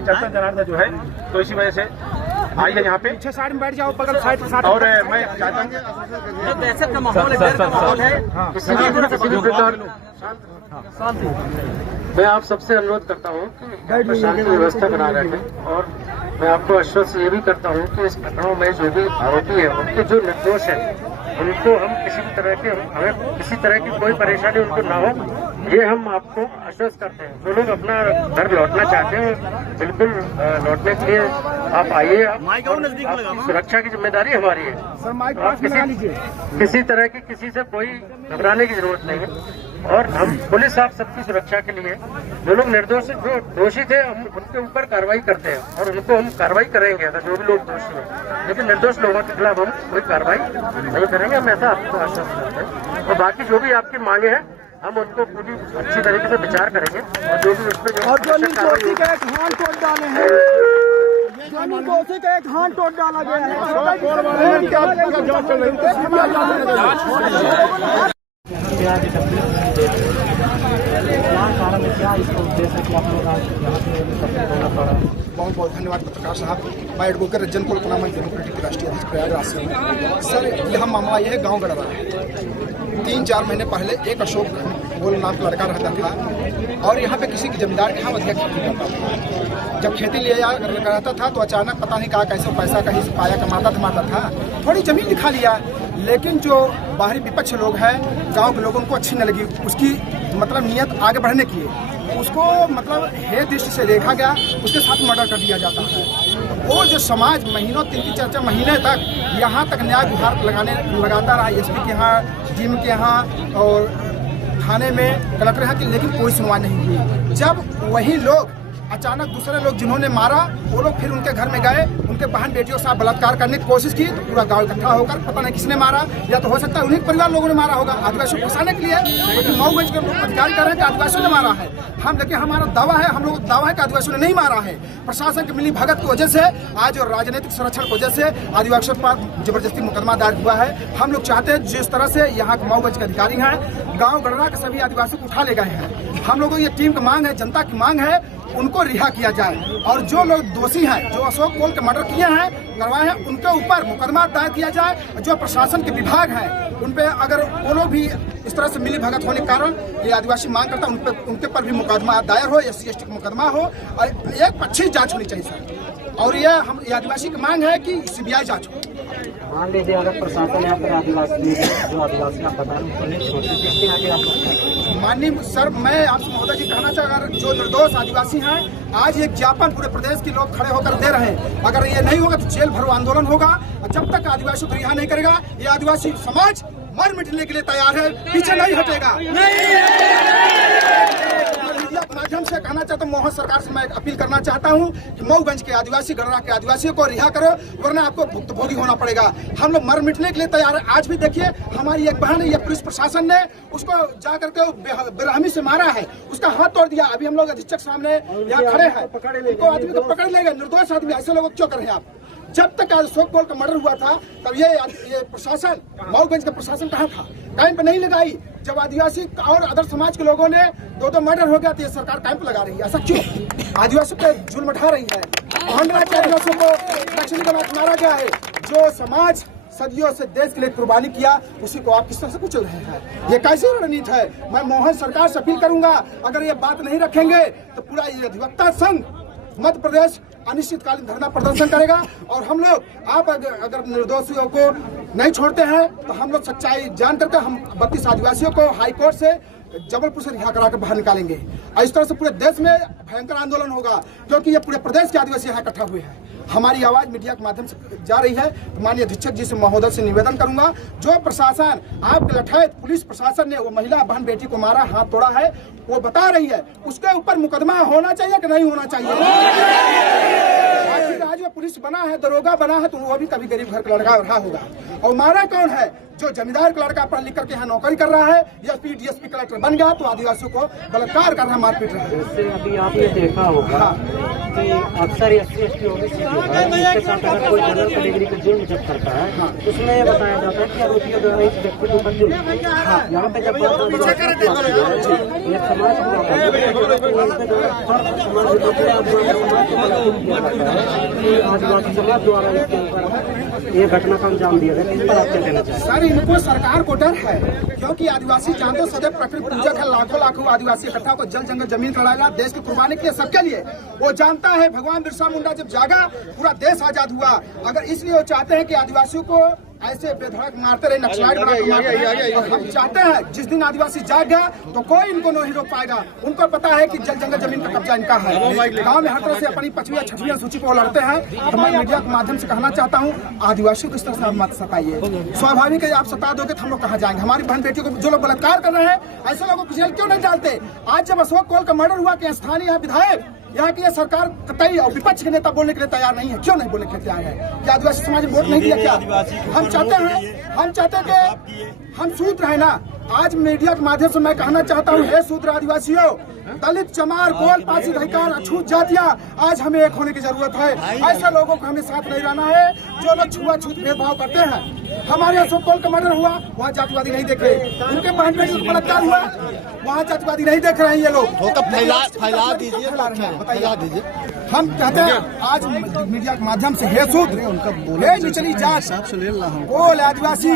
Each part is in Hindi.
की चलता जनार्दन जो है, तो इसी वजह से आई है यहाँ पे। पीछे साइड में बैठ जाओ, बगल साइड साइड। और मैं चाहता हूँ दहशत का माहौल है, डर का माहौल है, किसी भी प्रकार मैं आप सबसे अनुरोध करता हूँ कि शांति व्यवस्था बनाए रखें। और मैं आपको आश्वस्त ये भी करता हूँ कि इस घटनाओं में जो भी आरोपी है, उनके जो निर्दोष है, उनको हम किसी भी तरह के हमें किसी तरह की कोई परेशानी उनको ना हो, ये हम आपको आश्वस्त करते हैं। जो लोग अपना घर लौटना चाहते हैं, बिल्कुल लौटने के लिए आप आइए। आप सुरक्षा की जिम्मेदारी हमारी है। आप किसी तरह की किसी से कोई घबराने की जरूरत नहीं है। और हम पुलिस आप सबकी सुरक्षा के लिए, जो लोग निर्दोष जो दोषी थे, हम उनके ऊपर कार्रवाई करते हैं और उनको हम कार्रवाई करेंगे अगर जो भी लोग दोषी हैं। लेकिन निर्दोष लोगों के खिलाफ हम कोई कार्रवाई नहीं करेंगे, हम ऐसा आपको आश्वस्त करते हैं। और बाकी जो भी आपकी मांगे हैं, हम उनको पूरी अच्छी तरीके से विचार करेंगे। और जो भी उसमें जो निर्दोषी का एक हाथ तोड़ डाले हैं, जो निर्दोषी का एक हाथ तोड़ डाला गया है। बहुत बहुत धन्यवाद पत्रकार साहब। मैं एडवोकेट रज्जन कुल डेमोक्रेटिक के राष्ट्रीय अध्यक्ष प्रयागराज से हूँ। सर, यह मामला यह है गांव गड़रा है। 3-4 महीने पहले एक अशोक गोल नाम का लड़का रहता था और यहाँ पे किसी के जमींदार के यहाँ अधिक खेती करता था। जब खेती ले रहता था तो अचानक पता नहीं कहा कैसे पैसा कहीं से पाया, कमाता था। थोड़ी जमीन दिखा लिया, लेकिन जो बाहरी विपक्ष लोग हैं, गांव के लोगों को अच्छी न लगी उसकी मतलब नीयत आगे बढ़ने की। उसको मतलब हे दृष्टि से देखा गया, उसके साथ मर्डर कर दिया जाता है। वो जो समाज महीनों 3-4 महीने तक यहाँ तक न्याय गुहार लगाता रहा, एसपी के यहाँ, डीएम के यहाँ और थाने में, कलेक्टर यहाँ की, लेकिन कोई सुनवाई नहीं हुई। जब वही लोग अचानक दूसरे लोग जिन्होंने मारा, वो लोग फिर उनके घर में गए, उनके बहन बेटियों के साथ बलात्कार करने की कोशिश की, तो पूरा गांव इकट्ठा होकर पता नहीं किसने मारा, या तो हो सकता है उन्हीं परिवार लोगों ने मारा होगा आदिवासियों को फंसाने के लिए। लेकिन मऊगंज के अधिकारी कह रहे हैं कि आदिवासियों ने मारा है। हम देखिए, हमारा दावा है, हम लोग दावा है कि आदिवासियों ने नहीं मारा है। प्रशासन की मिली भगत की वजह से, आज और राजनीतिक संरक्षण की वजह से आदिवासियों पर जबरदस्ती मुकदमा दायर हुआ है। हम लोग चाहते हैं जिस तरह से यहाँ के मऊगंज के अधिकारी हैं, गाँव गड़रा के सभी आदिवासियों को उठा ले गए हैं। हम लोगों की ये टीम की मांग है, जनता की मांग है, उनको रिहा किया जाए। और जो लोग दोषी हैं, जो अशोक कोल के मर्डर किए हैं, करवाए हैं, उनके ऊपर मुकदमा दायर किया जाए। जो प्रशासन के विभाग हैं, उन पे अगर वो लोग भी इस तरह से मिली भगत होने के कारण ये आदिवासी मांग करता है, उनके पर भी मुकदमा दायर हो, SC/ST का मुकदमा हो और एक पक्षी जांच होनी चाहिए सर। और ये आदिवासी की मांग है कि CBI जांच हो। मान लीजिए अगर प्रशासन यहाँ पर आदिवासी जो आदिवासी आप बता रहे हैं, माननीय सर, मैं आपसे महोदय जी कहना चाहूँगा, अगर जो निर्दोष आदिवासी हैं, आज एक ज्ञापन पूरे प्रदेश के लोग खड़े होकर दे रहे हैं। अगर ये नहीं होगा तो जेल भरो आंदोलन होगा। और जब तक आदिवासियों को रिहा नहीं करेगा, ये आदिवासी समाज मर मिटने के लिए तैयार है, पीछे नहीं हटेगा। माध्यम से कहना चाहता हूँ, मोहन सरकार से मैं अपील करना चाहता हूँ कि मऊगंज के आदिवासी, गड़रा के आदिवासियों को रिहा करो, वरना आपको भुक्तभोगी होना पड़ेगा। हम लोग मर मिटने के लिए तैयार है। आज भी देखिए, हमारी एक बहन है, ये पुलिस प्रशासन ने उसको जाकर के बेरहमी से मारा है, उसका हाथ तोड़ दिया। अभी हम लोग अधीक्षक सामने यहाँ खड़े हैं, उनको आदमी को पकड़ लेगा। निर्दोष आदमी, ऐसे लोगों को क्यों कर रहे हैं आप? जब तक अशोक कोल का मर्डर हुआ था, तब ये प्रशासन, मऊगंज का प्रशासन कहाँ था? टाइम पे नहीं लगाई। जब आदिवासी और अदर समाज के लोगों ने 2 मर्डर हो गया, तो ये सरकार कैंप लगा रही है। ऐसा क्यों? आदिवासियों पे जुल्म ढा रही है। आदिवासियों को दक्षिणी के बाद मारा गया है। जो समाज सदियों से देश के लिए कुर्बानी किया, उसी को आप किस तरह से कुचल रहे हैं? ये कैसी रणनीति है? मैं मोहन सरकार से अपील करूंगा, अगर ये बात नहीं रखेंगे तो पूरा ये अधिवक्ता संघ मध्य प्रदेश अनिश्चितकालीन धरना प्रदर्शन करेगा। और हम लोग, आप अगर निर्दोषियों को नहीं छोड़ते हैं, तो हम लोग सच्चाई जान करके हम 32 आदिवासियों को हाई कोर्ट से, जबलपुर से रिहा करा कर बाहर निकालेंगे। और इस तरह से पूरे देश में भयंकर आंदोलन होगा, क्योंकि ये पूरे प्रदेश के आदिवासी यहाँ इकट्ठा हुए हैं। हमारी आवाज मीडिया के माध्यम से जा रही है। तो माननीय अधीक्षक जी से, महोदय से निवेदन करूंगा, जो प्रशासन आपके लठैत पुलिस प्रशासन ने वो महिला बहन बेटी को मारा, हाथ तोड़ा है, वो बता रही है, उसके ऊपर मुकदमा होना चाहिए कि नहीं होना चाहिए? आज वो पुलिस बना है, दरोगा बना है, तो वो भी कभी गरीब घर का लड़का रहा होगा। और मारा कौन है? जो जमींदार का लड़का पढ़ लिख करके यहाँ नौकरी कर रहा है, एसपी डीएसपी कलेक्टर बन गया, तो आदिवासियों को बलात्कार कर रहा, मारपीट रहा है। अभी आपने देखा होगा कि अक्सर SC/ST ओबीसी के साथ अगर कोई जनरल कैटेगरी का जुर्म जब करता है, उसमें ये बताया जाता है कि आरोपियों द्वारा इस व्यक्ति को बंद यहाँ पे जब समाज आदिवासी समाज द्वारा इसके ऊपर ये घटना का अंजाम दिया गया, इस पर आप क्या कहना चाहेंगे? सर इनको सरकार को डर है, क्योंकि आदिवासी जानते सदैव प्रकृति पूजक है। लाखों आदिवासी इकट्ठा को जल जंगल जमीन लड़ाया देश की कुर्बानी के लिए, सबके लिए। वो जानता है भगवान बिरसा मुंडा जब जागा पूरा देश आजाद हुआ। अगर इसलिए वो चाहते हैं कि आदिवासियों को ऐसे बेधड़क मारते रहे, नक्सलाइट हम चाहते हैं जिस दिन आदिवासी जाग गया तो कोई इनको नहीं रोक पाएगा। उनको पता है कि जल जंगल जमीन का कब्जा इनका है। गांव में हर तरह से अपनी 5वीं 6वीं सूची को लड़ते हैं। तो मैं मीडिया के माध्यम से कहना चाहता हूँ, आदिवासियों को इस तरह से आप मत सताइए। स्वाभाविक है, आप सता दोगे तो हम लोग कहाँ जाएंगे? हमारी बहन बेटियों को जो लोग बलात्कार कर रहे हैं, ऐसे लोगों को जेल क्यों नहीं डालते? आज जब अशोक कोल का मर्डर हुआ कि स्थानीय विधायक यहाँ की सरकार कतई और विपक्ष के नेता बोलने के लिए तैयार नहीं है। क्यों नहीं बोलने के लिए तैयार है? क्या आदिवासी समाज ने वोट नहीं दिया? क्या हम चाहते हैं कि हम सूत्र है ना। आज मीडिया के माध्यम से मैं कहना चाहता हूँ, हे सूत्र आदिवासियों, दलित, चमार, गोल, पासी, अधिकार, अछूत जातियां, आज हमें एक होने की जरूरत है। ऐसे लोगों को हमें साथ नहीं रहना है जो लोग छुआछूत भेदभाव करते हैं। हमारे अशोक कोल का मर्डर हुआ, वहाँ जातिवादी नहीं देख रहे। उनके बहन बेटी को बलात्कार हुआ, वहाँ जातिवादी नहीं देख रहे हैं। ये लोग फैला दीजिए। हम कहते हैं आज मीडिया के माध्यम से, हे सूत्र, हे निचली जात, कोल, आदिवासी,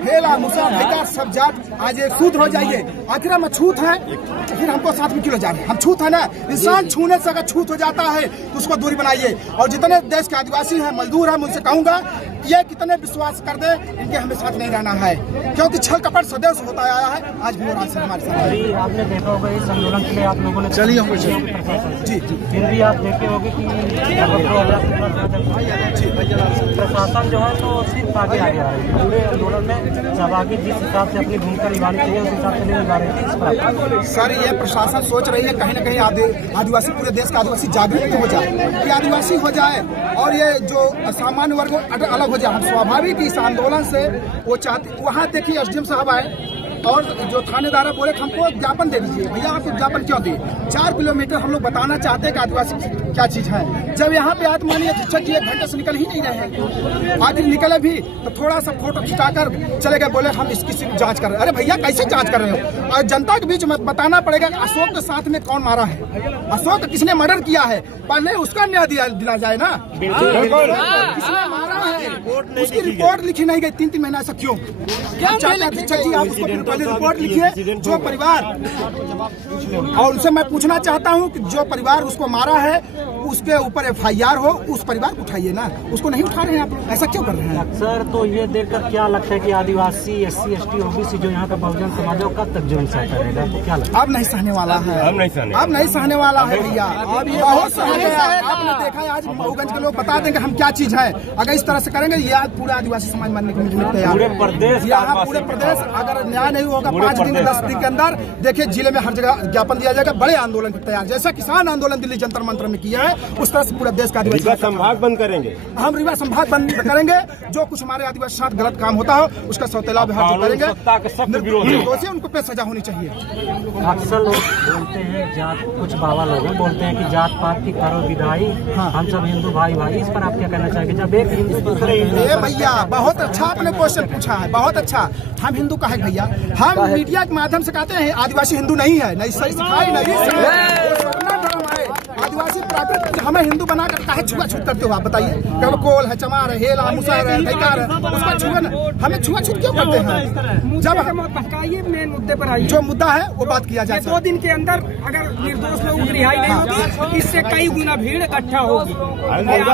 हेला, मुसा, अधिकार, सब जात आज एक सूत्र हो जाइए। आखिर हम अछूत हैं, फिर हमको साथ में क्यों जा रहे हैं? हम छूत है ना। इंसान छूने से अगर छूत हो जाता है तो उसको दूरी बनाइए। और जितने देश के आदिवासी हैं, मजदूर हैं, मुझसे कहूंगा ये कितने विश्वास कर दे, इनके हमें साथ नहीं रहना है, क्योंकि छल कपट सदैव से होता आया है। आज भी हमारे साथ आपने देखा होगा इस आंदोलन के लिए आप लोगों ने चलिए जी फिर भी आप देखते होंगे कि प्रशासन जो है तो सिर्फ आगे आ गया है। पूरे आंदोलन में सहभागी जिस हिसाब से अपनी भूमिका निभानी चाहिए उस हिसाब से नहीं निभा रहे थे। इस पर सर ये प्रशासन सोच रही है कहीं न कहीं आदिवासी, पूरे देश का आदिवासी जागरूक हो जाए, कि आदिवासी हो जाए और ये जो सामान्य वर्ग अलग हो जाए। हम स्वाभाविक इस आंदोलन से वो चाहते। वहाँ देखिए एसडीएम साहब आए और जो थानेदार बोले हमको ज्ञापन दे दीजिए। भैया आपको ज्ञापन क्यों दिए? 4 किलोमीटर हम लोग बताना चाहते हैं कि आदिवासी क्या चीज है। जब यहाँ पे आज मानिए अधीक्षक जी 1 घंटे से निकल ही नहीं रहे हैं। आखिर निकले भी तो थोड़ा सा फोटो खिंचाकर चले गए, बोले हम इसकी सिर्फ जांच कर रहे हैं। अरे भैया कैसे जांच कर रहे हो? और जनता के बीच में बताना पड़ेगा कि अशोक के साथ में कौन मारा है, अशोक किसने मर्डर किया है, पहले उसका न्याय दिला जाए ना। किसने मारा है उसकी रिपोर्ट लिखी नहीं गई 3-3 महीना। ऐसा क्यों? क्या चाहते हैं अधीक्षक जी? आप उसको पहले रिपोर्ट लिखिए। जो परिवार, और उनसे मैं पूछना चाहता हूं कि जो परिवार उसको मारा है उसके ऊपर FIR हो, उस परिवार को उठाइए ना। उसको नहीं उठा रहे हैं आप लोग, ऐसा क्यों कर रहे हैं? सर तो ये देखकर क्या लगता है कि आदिवासी, SC, ST, OBC जो यहाँ का बहुजन समाज है कब तक जो इंसान करेगा? तो क्या लगता है? अब नहीं सहने वाला है, अब नहीं सहने वाला है भैया। अब ये बहुत सह गया। आपने देखा है आज मऊगंज के लोग बता देंगे हम क्या चीज है। अगर इस तरह से करेंगे ये आज पूरा आदिवासी समाज मानने के लिए तैयार है। पूरे प्रदेश अगर न्याय नहीं होगा 5 दिन 10 दिन के अंदर, देखिए जिले में हर जगह ज्ञापन दिया जाएगा। बड़े आंदोलन की तैयार, जैसा किसान आंदोलन दिल्ली जंतर मंतर में किया है उस तरह से पूरा देश का आदिवासी संभाग बंद करेंगे। हम रिवा संभाग बंद करेंगे। जो कुछ हमारे आदिवासी साथ गलत काम होता हो उसका सौतेला व्यवहार करेंगे। दोषी उनको पे सजा होनी चाहिए। अक्सर लोग बोलते हैं जात, कुछ बाबा लोग बोलते हैं कि जात पात की करो विदाई, हम सब हिंदू भाई भाई। इस पर आप क्या कहना चाहेंगे? जब एक हिंदू दूसरे भैया बहुत अच्छा आपने क्वेश्चन पूछा है, बहुत अच्छा। हम हिंदू का है भैया, हम मीडिया के माध्यम से कहते हैं आदिवासी हिंदू नहीं है, नहीं सही सिखाई नहीं आदिवासी प्राकृतिक। हमें हिंदू बनाकर काहे छुआछूत करते हो आप बताइए? कब कोल है, चमार है, हेला, मुसहर है, अधिकार है, उसका छुआ ना। हमें छुआछूत क्यों करते हैं? जब मेन मुद्दे पर आइए, जो मुद्दा है वो बात किया जाए। 2 दिन के अंदर अगर निर्दोष लोगों की रिहाई नहीं होगी, इससे कई गुना भीड़ इकट्ठा होगी।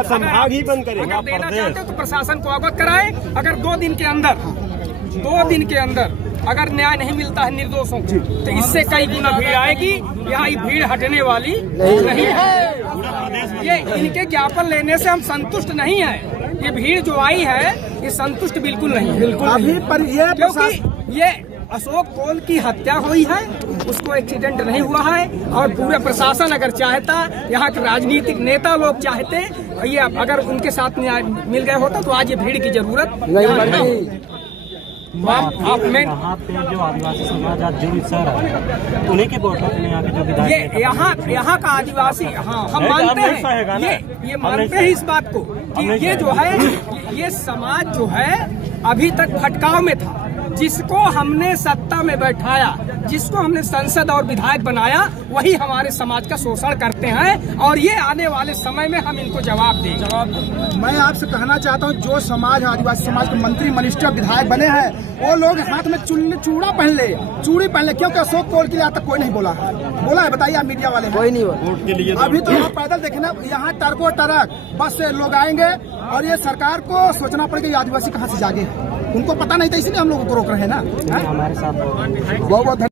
संभाग ही बंद करेंगे। अगर देना चाहते हो तो प्रशासन को अवगत कराए। अगर 2 दिन के अंदर अगर न्याय नहीं मिलता है निर्दोषों को, तो इससे कई गुना भीड़ आएगी। यहाँ ये भीड़ हटने वाली नहीं है। ये इनके ज्ञापन लेने से हम संतुष्ट नहीं है। ये भीड़ जो आई है ये संतुष्ट बिल्कुल नहीं है, बिल्कुल अभी पर ये क्योंकि ये अशोक कोल की हत्या हुई है, उसको एक्सीडेंट नहीं हुआ है। और पूरा प्रशासन अगर चाहता, यहाँ के राजनीतिक नेता लोग चाहते, ये अगर उनके साथ न्याय मिल गया होता तो आज ये भीड़ की जरूरत नहीं पड़ती। वहाँ पे जो आदिवासी समाज आज जो सर है उन्हीं के बैठक में ये यहाँ का आदिवासी, हाँ हम मानते हैं, ये मानते हैं इस बात को कि ये जो है ये समाज जो है अभी तक भटकाव में था। जिसको हमने सत्ता में बैठाया जिसको हमने सांसद और विधायक बनाया वही हमारे समाज का शोषण करते हैं, और ये आने वाले समय में हम इनको जवाब देंगे। मैं आपसे कहना चाहता हूँ, जो समाज आदिवासी समाज के मंत्री मिनिस्टर विधायक बने हैं वो लोग हाथ में चूड़ी पहन ले, क्योंकि अशोक कोल के लिए आज तक कोई नहीं बोला है, बताइए आप मीडिया वाले कोई नहीं बोला। अभी तो यहाँ पैदल देखे ना, यहाँ टरको टरक बस से लोग आएंगे, और ये सरकार को सोचना पड़ेगा आदिवासी कहाँ से जागे, उनको पता नहीं था, इसलिए हम लोगों को रोक रहे हैं ना। हमारे साथ बहुत बहुत